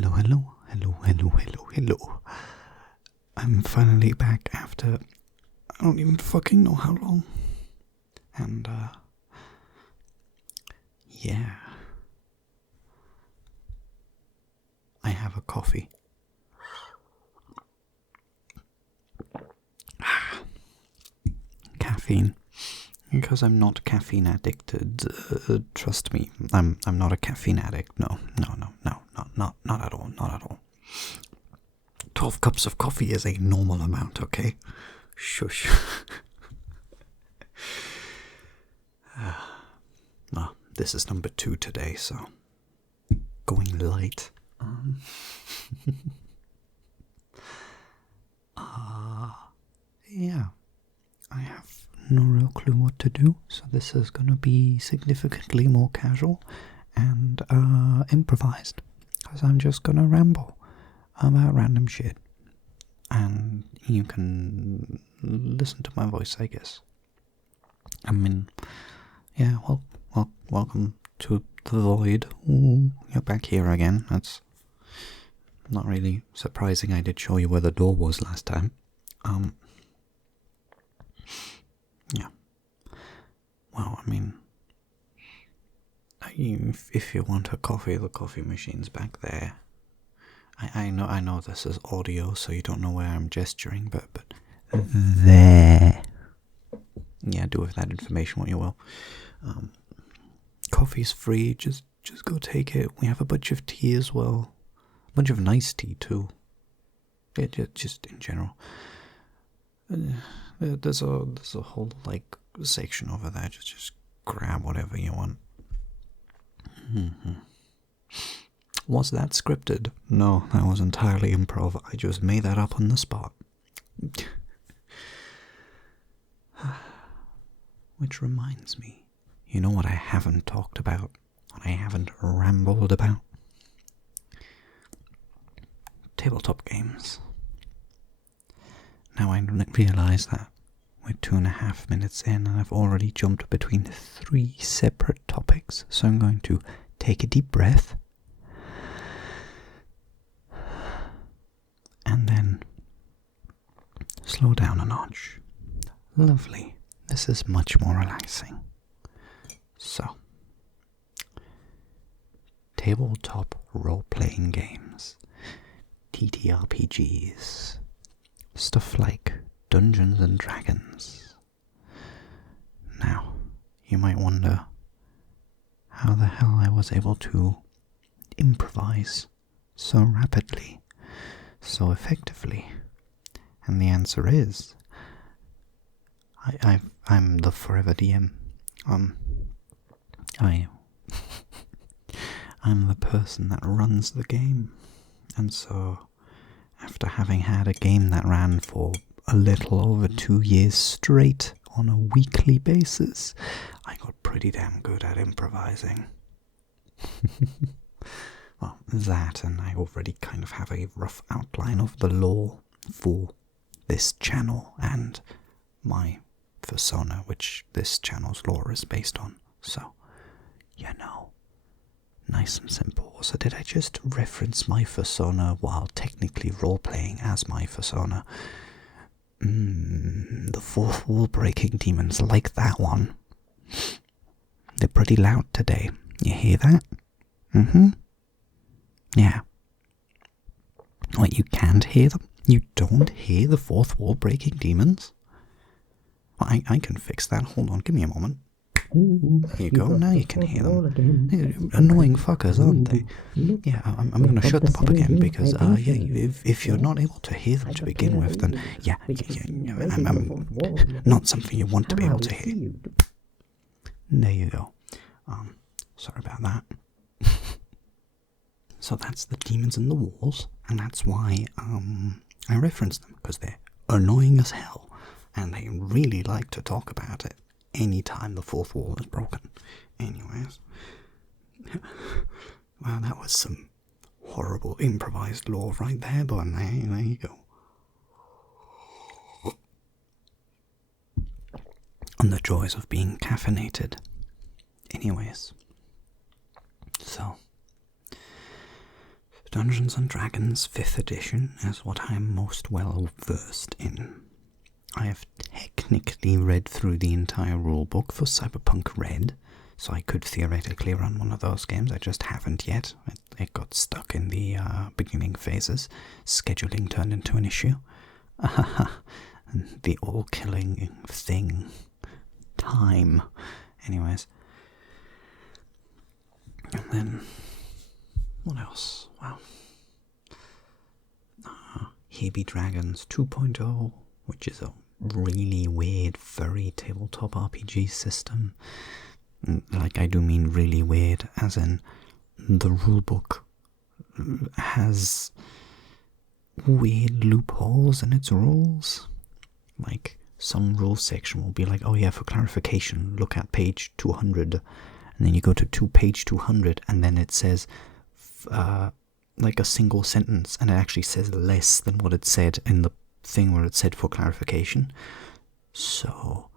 Hello. I'm finally back after I don't even fucking know how long. And, yeah. I have a coffee. Caffeine. Because I'm not caffeine addicted, trust me, I'm not a caffeine addict. No, not at all. 12 cups of coffee is a normal amount, okay? Shush. Well, this is number 2 today, so going light. Yeah, I have no real clue what to do, so this is gonna be significantly more casual and improvised, because I'm just gonna ramble about random shit, and you can listen to my voice, I guess. I mean, yeah, well, welcome to the void. Ooh, you're back here again. That's not really surprising. I did show you where the door was last time. Yeah. Well, I mean, if you want a coffee, the coffee machine's back there. I know this is audio, so you don't know where I'm gesturing, but there. Yeah, do with that information what you will. Coffee's free. Just go take it. We have a bunch of tea as well. A bunch of nice tea too. Just in general. There's a whole section over there. Just grab whatever you want. Was that scripted? No, that was entirely improv. I just made that up on the spot. Which reminds me, you know what I haven't talked about? What I haven't rambled about? Tabletop games. Now I realize that we're 2.5 minutes in and I've already jumped between 3 separate topics, so I'm going to take a deep breath and then slow down a notch. Lovely. This is much more relaxing. So, tabletop role-playing games, TTRPGs, stuff like Dungeons and Dragons. Now, you might wonder how the hell I was able to improvise so rapidly, so effectively, and the answer is I'm the forever DM. I'm the person that runs the game, and so after having had a game that ran for a little over 2 years straight on a weekly basis, I got pretty damn good at improvising. Well, that, and I already kind of have a rough outline of the lore for this channel and my persona, which this channel's lore is based on. So, you know, nice and simple. So did I just reference my persona while technically role-playing as my persona? The fourth wall breaking demons like that one. They're pretty loud today. You hear that? Yeah. What, you can't hear them? You don't hear the fourth wall breaking demons? Well, I can fix that. Hold on, give me a moment. Here you go, now you can hear them. Annoying fuckers, aren't they? Yeah, I'm going to shut them up again because, if you're not able to hear them to begin with, then, I'm not something you want to be able to hear. There you go. Sorry about that. So that's the demons in the walls, and that's why, I reference them, because they're annoying as hell, and they really like to talk about it anytime the fourth wall is broken. Anyways. Wow, that was some horrible improvised lore right there, but there you go. And the joys of being caffeinated. Anyways. So, Dungeons and Dragons 5th edition is what I am most well versed in. I have technically read through the entire rulebook for Cyberpunk Red, so I could theoretically run one of those games. I just haven't yet. It got stuck in the beginning phases. Scheduling turned into an issue. The all-killing thing. Time. Anyways. And then, what else? Wow. Hebe Dragons 2.0, which is a really weird furry tabletop RPG system. Like, I do mean really weird, as in the rulebook has weird loopholes in its rules. Like, some rule section will be like, oh yeah, for clarification, look at page 200, and then you go to page 200, and then it says, like a single sentence, and it actually says less than what it said in the thing where it said for clarification. So,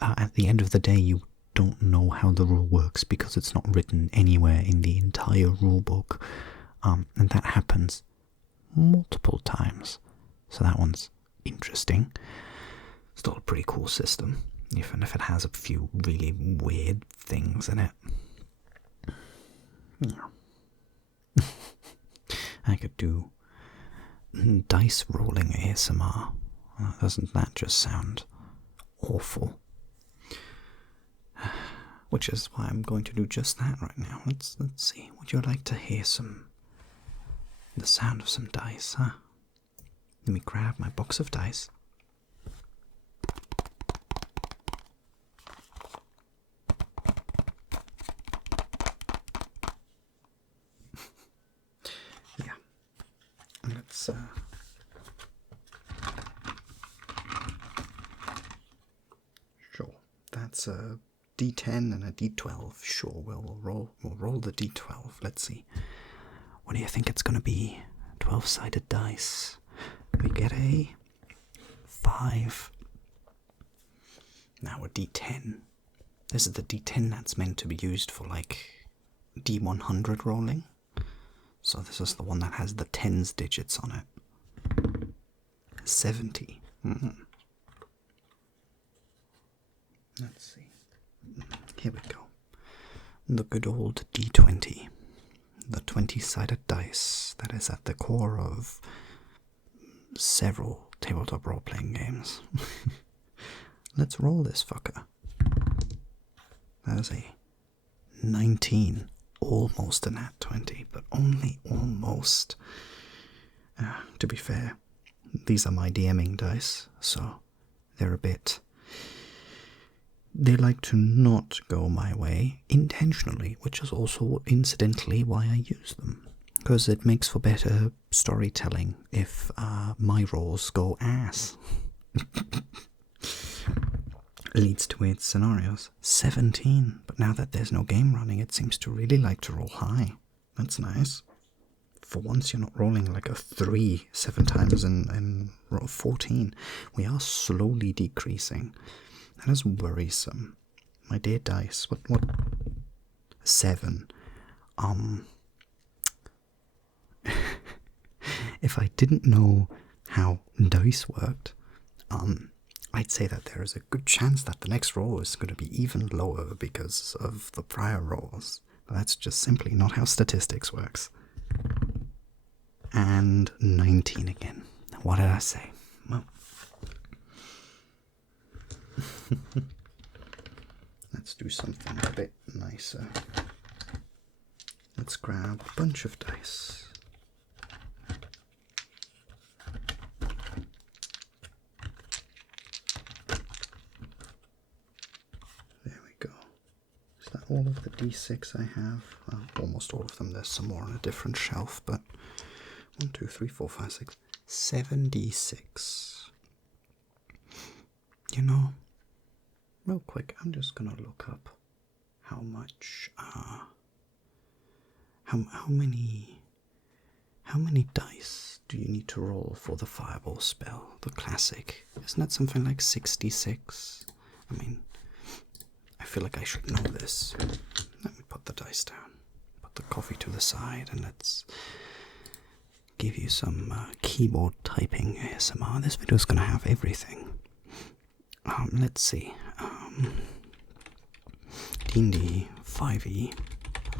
at the end of the day, you don't know how the rule works because it's not written anywhere in the entire rule book, and that happens multiple times. So that one's interesting. Still a pretty cool system, even if it has a few really weird things in it. Yeah. I could do dice rolling ASMR. Doesn't that just sound awful? Which is why I'm going to do just that right now. Let's see. Would you like to hear the sound of some dice, huh? Let me grab my box of dice. Yeah. Let's sure. That's a D10 and a D12. Sure, we'll roll the D12. Let's see. What do you think it's going to be? 12-sided dice. We get a 5. Now a D10. This is the D10 that's meant to be used for, like, D100 rolling. So this is the one that has the tens digits on it. 70. Let's see. Here we go. The good old D20. The 20-sided dice that is at the core of several tabletop role-playing games. Let's roll this fucker. That is a 19. Almost a nat 20, but only almost. To be fair, these are my DMing dice, so they're a bit... They like to not go my way intentionally, which is also incidentally why I use them. Because it makes for better storytelling if my rolls go ass. Leads to weird scenarios. 17, but now that there's no game running, it seems to really like to roll high. That's nice. For once you're not rolling like a 3 7 times in roll 14. We are slowly decreasing. That is worrisome. My dear dice, what 7. If I didn't know how dice worked, I'd say that there is a good chance that the next roll is going to be even lower because of the prior rolls. But that's just simply not how statistics works. And 19 again. What did I say? Well, let's do something a bit nicer. Let's grab a bunch of dice. All of the D6 I have, well, almost all of them. There's some more on a different shelf, but 1, 2, 3, 4, 5, 6, 7 D6. You know, real quick, I'm just gonna look up how much, how many dice do you need to roll for the fireball spell, the classic? Isn't that something like 66? I mean, I feel like I should know this. Let me put the dice down, put the coffee to the side, and let's give you some keyboard typing ASMR. This video is going to have everything. Let's see. D&D 5e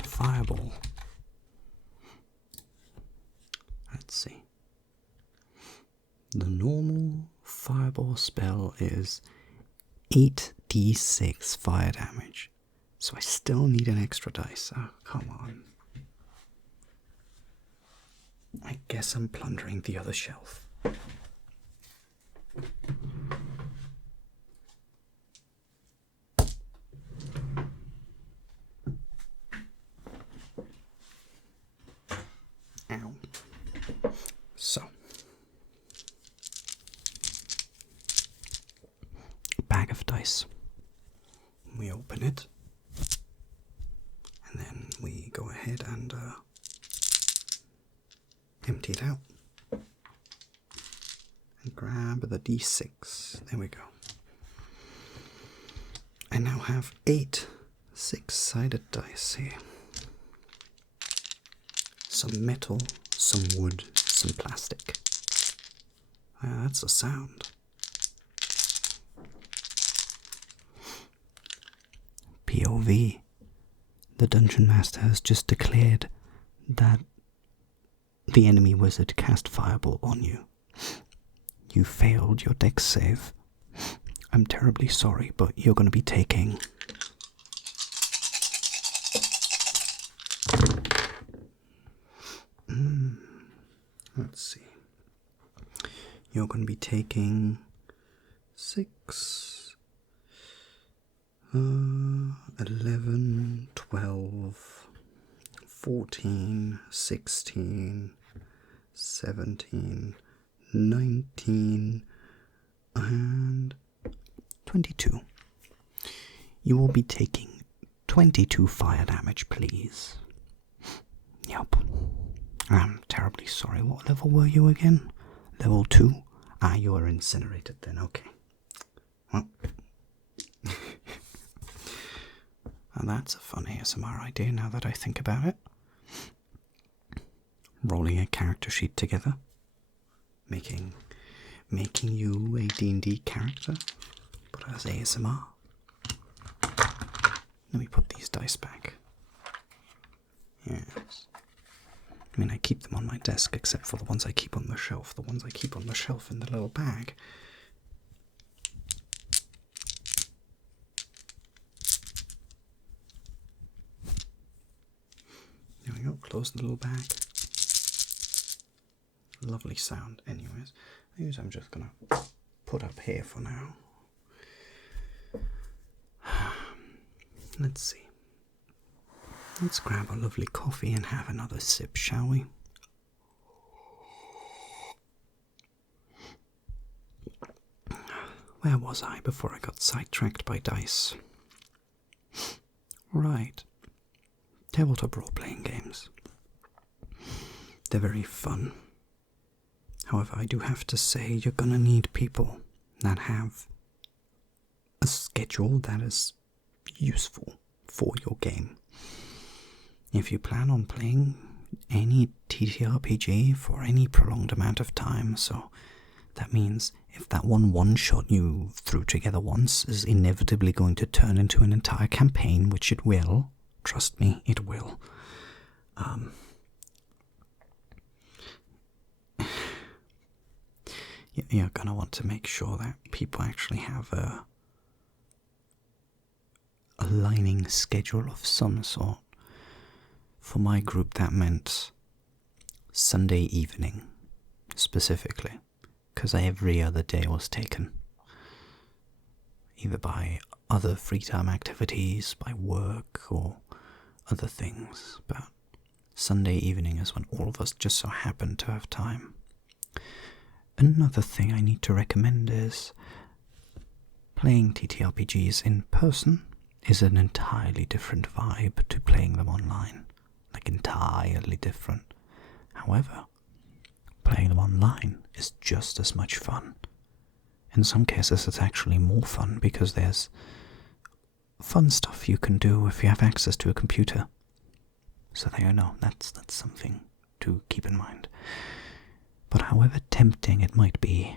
Fireball. Let's see. The normal Fireball spell is 8d6 fire damage. So I still need an extra dice. Oh, come on. I guess I'm plundering the other shelf. Ow. So, bag of dice. We open it, and then we go ahead and empty it out. And grab the d6. There we go. I now have 8 6-sided dice here. Some metal, some wood, some plastic. That's a sound. POV. The Dungeon Master has just declared that the enemy wizard cast Fireball on you. You failed your dex save. I'm terribly sorry, but you're going to be taking... Let's see. You're going to be taking 6, 11, 12, 14, 16, 17, 19, and 22. You will be taking 22 fire damage, please. Yup. I'm terribly sorry. What level were you again? Level 2? Ah, you are incinerated then, okay. Well. And that's a fun ASMR idea now that I think about it. Rolling a character sheet together. Making you a D&D character, but as ASMR. Let me put these dice back. Yes. I mean, I keep them on my desk, except for the ones I keep on the shelf. The ones I keep on the shelf in the little bag. There we go, close the little bag. Lovely sound. Anyways, these I'm just gonna put up here for now. Let's see. Let's grab a lovely coffee and have another sip, shall we? Where was I before I got sidetracked by dice? Right. Table Top Roleplaying Games. They're very fun. However, I do have to say you're gonna need people that have a schedule that is useful for your game. If you plan on playing any TTRPG for any prolonged amount of time, so that means if that one-shot you threw together once is inevitably going to turn into an entire campaign, which it will, trust me, it will. You're going to want to make sure that people actually have a aligning schedule of some sort. For my group, that meant Sunday evening, specifically, because every other day was taken, either by other free time activities, by work, or other things, but Sunday evening is when all of us just so happen to have time. Another thing I need to recommend is playing TTRPGs in person is an entirely different vibe to playing them online. Like, entirely different. However, playing them online is just as much fun. In some cases it's actually more fun because there's fun stuff you can do if you have access to a computer. So there you know, that's something to keep in mind. But however tempting it might be,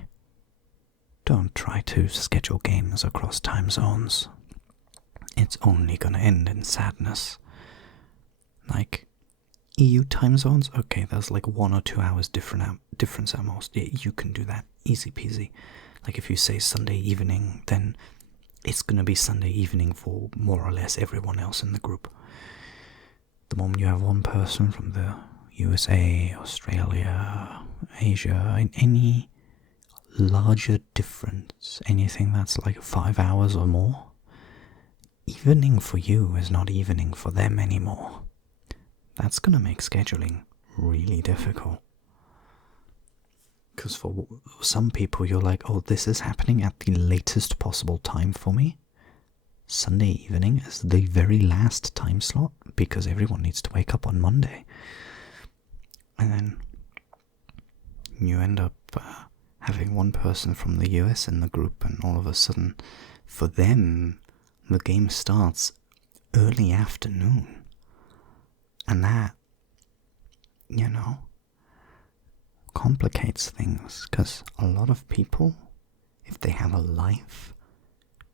don't try to schedule games across time zones. It's only gonna end in sadness. Like, EU time zones, okay, there's like 1 or 2 hours difference at most. Yeah, you can do that, easy peasy. Like if you say Sunday evening, then it's gonna be Sunday evening for more or less everyone else in the group. The moment you have one person from the USA, Australia, Asia, in any larger difference, anything that's like 5 hours or more, evening for you is not evening for them anymore. That's gonna make scheduling really difficult. Because for some people you're like, oh, this is happening at the latest possible time for me. Sunday evening is the very last time slot because everyone needs to wake up on Monday. And then you end up having one person from the US in the group, and all of a sudden, for them, the game starts early afternoon. And that, complicates things, because a lot of people, if they have a life,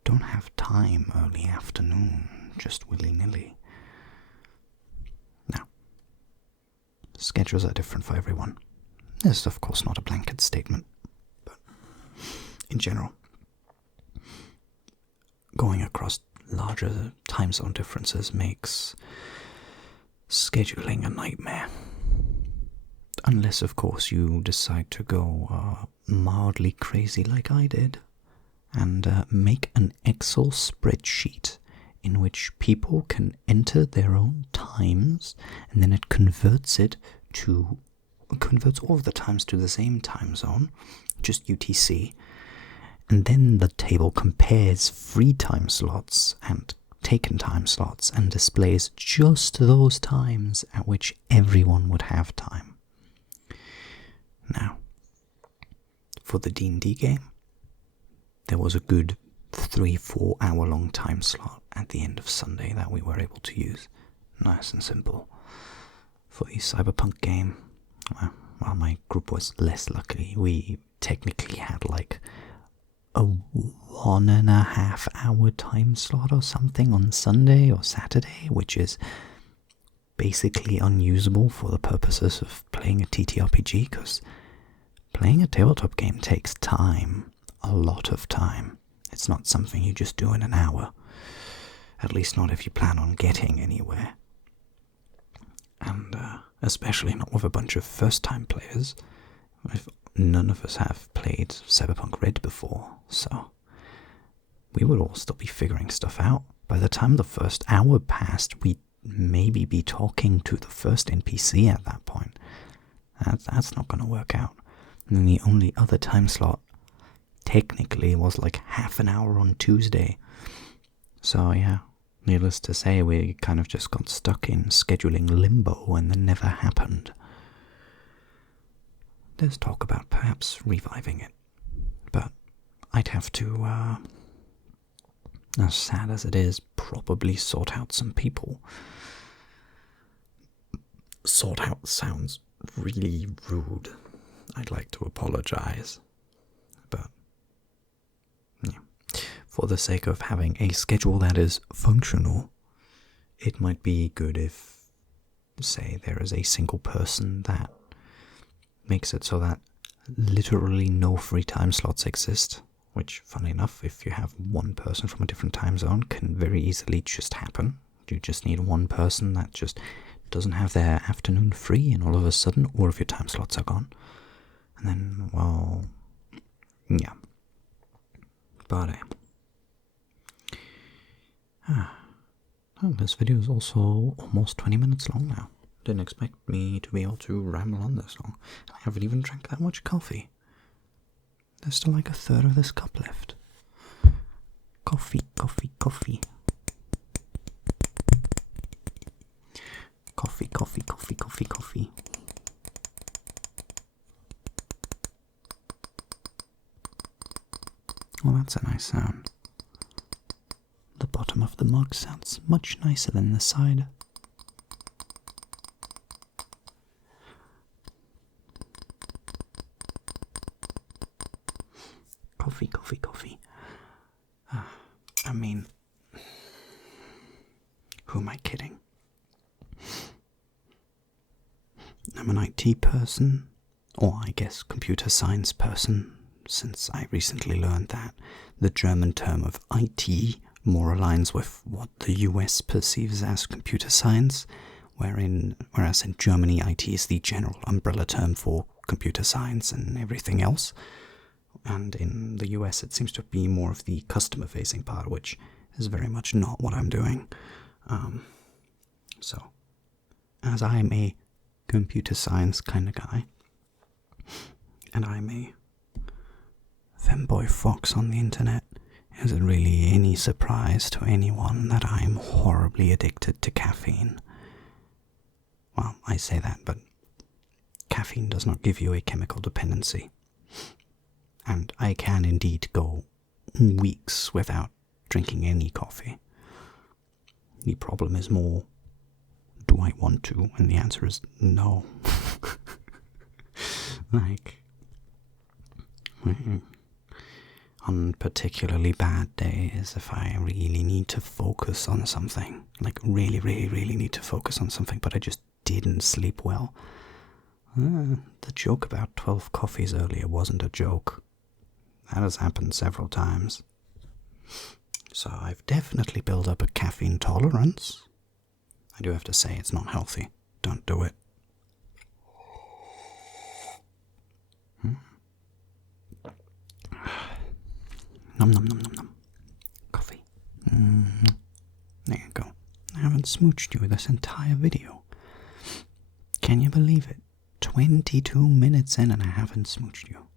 don't have time early afternoon, just willy-nilly. Now, schedules are different for everyone. This is, of course, not a blanket statement, but in general, going across larger time zone differences makes scheduling a nightmare. Unless, of course, you decide to go mildly crazy like I did and make an Excel spreadsheet in which people can enter their own times, and then it converts all of the times to the same time zone, just UTC, and then the table compares free time slots and taken time slots and displays just those times at which everyone would have time. Now, for the D&D game, there was a good 3-4 hour long time slot at the end of Sunday that we were able to use. Nice and simple. For the Cyberpunk game, well, my group was less lucky. We technically had like a 1.5 hour time slot or something on Sunday or Saturday, which is basically unusable for the purposes of playing a TTRPG, because playing a tabletop game takes time, a lot of time. It's not something you just do in an hour, at least not if you plan on getting anywhere. And especially not with a bunch of first-time players. None of us have played Cyberpunk Red before, so we would all still be figuring stuff out. By the time the first hour passed, we'd maybe be talking to the first NPC at that point. That's not going to work out. And then the only other time slot technically was like half an hour on Tuesday. So yeah, needless to say, we kind of just got stuck in scheduling limbo and then never happened. There's talk about perhaps reviving it, but I'd have to, as sad as it is, probably sort out some people. Sort out sounds really rude. I'd like to apologize, but yeah. For the sake of having a schedule that is functional, it might be good if, say, there is a single person that makes it so that literally no free time slots exist, which, funny enough, if you have one person from a different time zone, can very easily just happen. You just need one person that just doesn't have their afternoon free, and all of a sudden all of your time slots are gone. And then, well, yeah. But this video is also almost 20 minutes long now. Didn't expect me to be able to ramble on this long. I haven't even drank that much coffee. There's still like a third of this cup left. Coffee, coffee, coffee. Coffee, coffee, coffee, coffee, coffee. Well, that's a nice sound. The bottom of the mug sounds much nicer than the side. Coffee. I mean, who am I kidding? I'm an IT person, or I guess computer science person, since I recently learned that the German term of IT more aligns with what the US perceives as computer science, whereas in Germany IT is the general umbrella term for computer science and everything else. And in the US it seems to be more of the customer-facing part, which is very much not what I'm doing. So, as I'm a computer science kind of guy, and I'm a femboy fox on the internet, is it really any surprise to anyone that I'm horribly addicted to caffeine? Well, I say that, but caffeine does not give you a chemical dependency. And I can indeed go weeks without drinking any coffee. The problem is more, do I want to? And the answer is no. Like, on particularly bad days, if I really need to focus on something, like really need to focus on something, but I just didn't sleep well. The joke about 12 coffees earlier wasn't a joke. That has happened several times. So I've definitely built up a caffeine tolerance. I do have to say it's not healthy. Don't do it. Nom nom nom nom nom. Coffee. There you go. I haven't smooched you this entire video. Can you believe it? 22 minutes in and I haven't smooched you.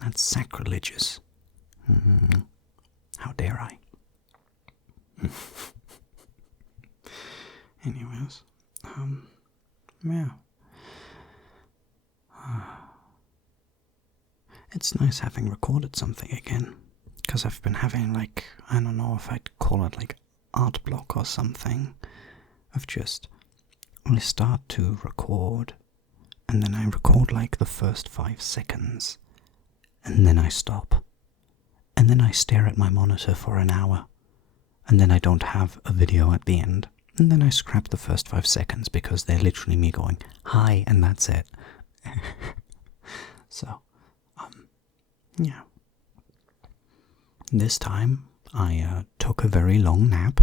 That's sacrilegious. How dare I? Anyways, yeah. It's nice having recorded something again, because I've been having, like, I don't know if I'd call it like art block or something, of just, I start to record, and then I record like the first 5 seconds, and then I stop, and then I stare at my monitor for an hour, and then I don't have a video at the end, and then I scrap the first 5 seconds because they're literally me going, hi, and that's it. So, yeah. This time, I took a very long nap,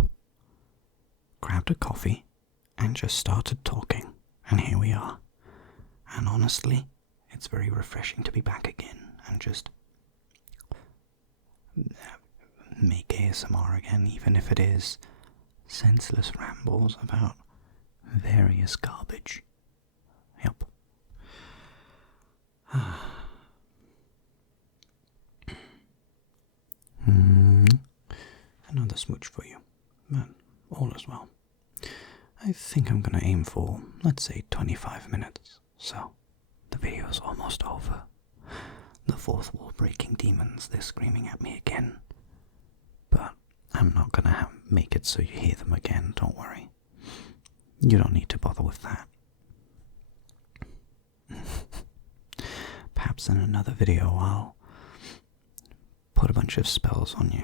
grabbed a coffee, and just started talking, and here we are. And honestly, it's very refreshing to be back again, and just make ASMR again, even if it is senseless rambles about various garbage. Yep. Another smooch for you, but all is well. I think I'm gonna aim for, let's say, 25 minutes, so the video's almost over. The fourth wall breaking demons, they're screaming at me again, but I'm not gonna make it so you hear them again, don't worry. You don't need to bother with that. Perhaps in another video I'll put a bunch of spells on you.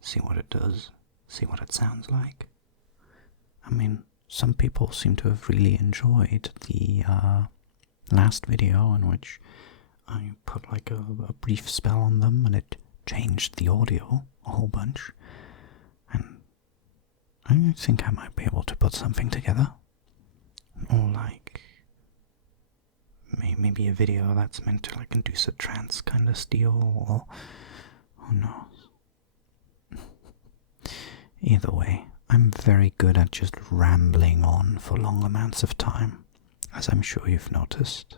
See what it does, see what it sounds like. I mean, some people seem to have really enjoyed the last video in which I put like a brief spell on them and it changed the audio a whole bunch. And I think I might be able to put something together. Or like, maybe a video that's meant to like induce a trance kind of steal, or who knows. Either way, I'm very good at just rambling on for long amounts of time, as I'm sure you've noticed.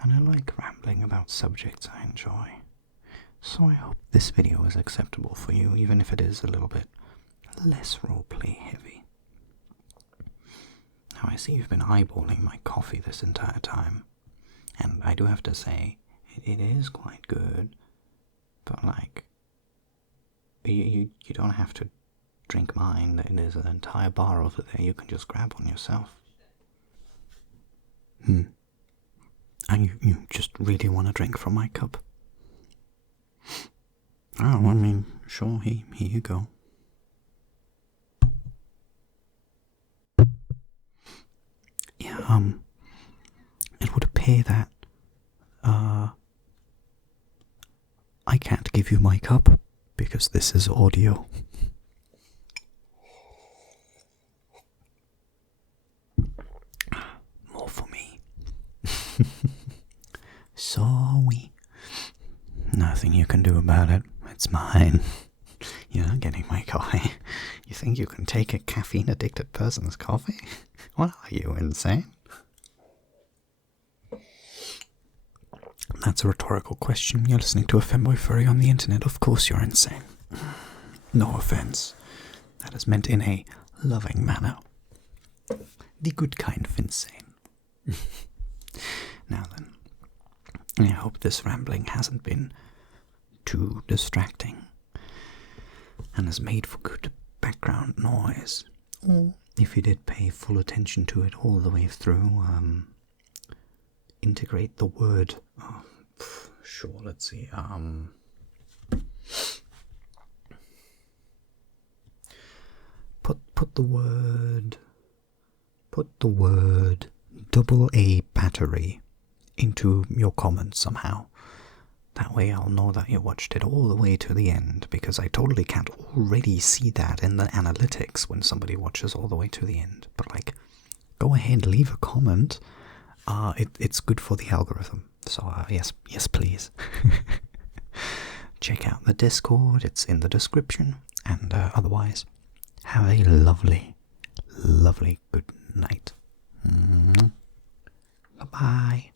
And I like rambling about subjects I enjoy. So I hope this video is acceptable for you, even if it is a little bit less roleplay heavy. Now I see you've been eyeballing my coffee this entire time, and I do have to say, it is quite good, but like, you don't have to drink mine. There's an entire bar over there you can just grab on yourself. And you just really want to drink from my cup? Oh, I mean, sure, here you go. Yeah, it would appear that, I can't give you my cup, because this is audio. More for me. Sorry. Nothing you can do about it. It's mine. You're not getting my coffee. You think you can take a caffeine-addicted person's coffee? What are you, insane? That's a rhetorical question. You're listening to a femboy furry on the internet. Of course you're insane. No offense. That is meant in a loving manner. The good kind of insane. Now then, I hope this rambling hasn't been too distracting and has made for good background noise. Or if you did pay full attention to it all the way through, integrate the word. Oh, sure, let's see. Put the word AA battery into your comments somehow. That way I'll know that you watched it all the way to the end, because I totally can't already see that in the analytics when somebody watches all the way to the end. But like, go ahead, leave a comment. It's good for the algorithm. So yes, please. Check out the Discord, it's in the description. And otherwise, have a lovely, lovely good night. Bye-bye.